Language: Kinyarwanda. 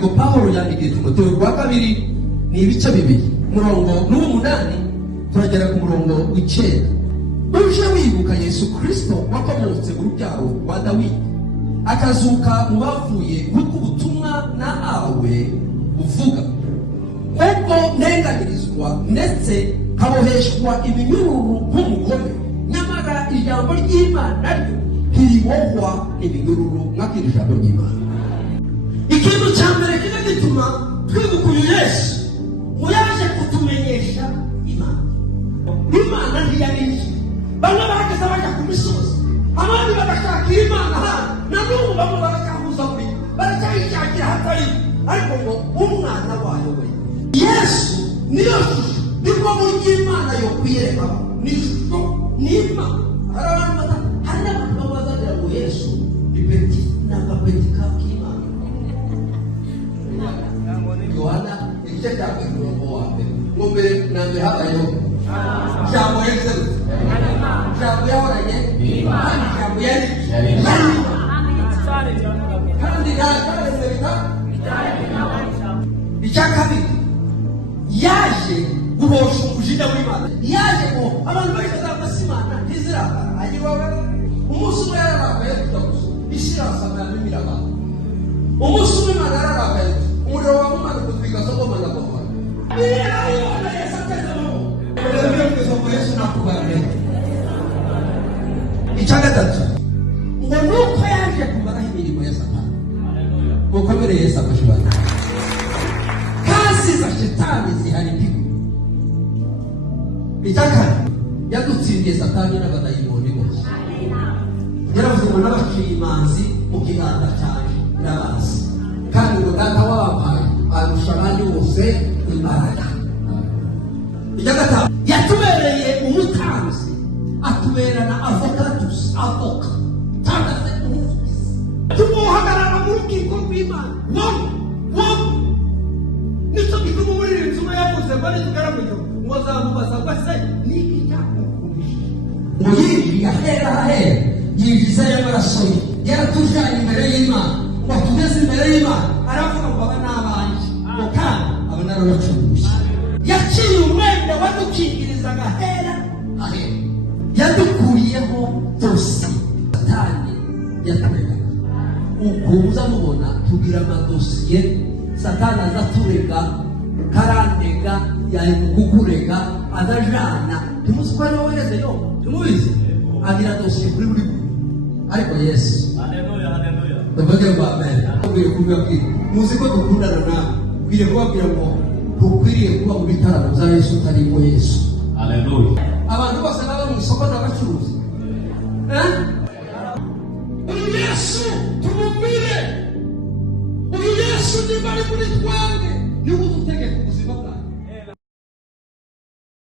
rwandiko Pawulo yandikiye Timoteyo rwa kabiri ni ibice bibiri, umurongo n'umunani turagera ku murongo w'icenda. Uje wibuka Yesu Kristo wakomotse mu rubyaro rwa Dawidi, akazuka mu bapfuye nk'uko ubutumwa nahawe buvuga, kuko ntenganirizwa ndetse kaboheshwa iminyururu nk'umugome, nyamara ijambo ry'Imana ryo ntiribohwa iminyururu nk'akiri ijambo ry'Imana. Ikintu cya mbere kijya gituma twibuka uyu Yesu, yaje kutumenyesha Imana. Imana ntiyabizi. Bamwe bahagaze bajya ku misozi, abandi bagashakira Imana hano, na n'ubu bamwe baracahuzagurika, baracyayishakira hatari, ariko ngo umwana wayo we Yesu niyo shusho, nibwo buryo Imana yo kwiyereka ni ishusho n'Imana. Hari n'abantu bazagira ngo Yesu ni peti n'agapeti k'Imana. Yohana igice cya mbere umurongo wa mbere, ngo mbere na mbere habayeho ijambo Yesu, ijambo yahoranye kandi ijambo yari kandi ntakaremeka. Icya kabiri, yaje guhosha umujinya w'Imana. Yaje ngo abantu bose bazafata Imana ntizirabara. Ayiwawe umunsi umwe yararakaye gusa gusa, isi irasama yamimira abantu. Umunsi umwe Imana yararakaye, umuriro wamumanuka utwika Sodoma na Gomora. Yesu atezemo Yesu nakubare. Icya gatatu, ngo nuko yaje kumaraho imirimo ya Satani. Mukomere Yesu amashibana. Kazi za Shetani ziharibiwe. Icya kane, yadutsindiye Satani n'abadayimoni bose. Yaravuze ngo n'abaciye imanzi mu kiganza cyanjye n'abazi, kandi ngo data wabampaye arusha abandi bose imbaraga. Icya gatanu, yatubereye umutambyi, atubera na avocatus, avoka cyangwa se umuvugizi. Tumuhagarara mu rukiko rw'Imana. Wowe nicyo gituma umuririmbyi umwe yavuze ngo nitugaragaza ngo azamubaza ngo ese ni iki cyakukubije, ngo yinjiriye ahera ahera, yinjiza y'amaraso ye, yaratujanye imbere y'Imana, ngo atugeze imbere y'Imana. Aravuga ngo aba n'abanjye, ngo kandi aba narabacunguye. Yaciye umwenda wadukingirizaga ahera ahera, yadukuriyeho byose Satani yaturegaga. Uko uza mubona tugira amadosiye Satani aza turega, karandega, yari kukurega, azajana. Tumuzi ko ariwe wereze yo, tumubizi agira dosiye kuri buri muntu. Ariko Yesu, haleluya, ndavuga ngo amen. Ubwiye kubabwira, muzi ko dukundana nawe, ubwiye kubabwira ngo dukwiriye kuba mu bitaramo bya Yesu utarimo Yesu. Haleluya. Abantu bose baba mu isoko n'abacuruzi, uyu Yesu tumubwire, uyu Yesu ni bari muri twebwe, ni udutegeka ubuzima bwawe.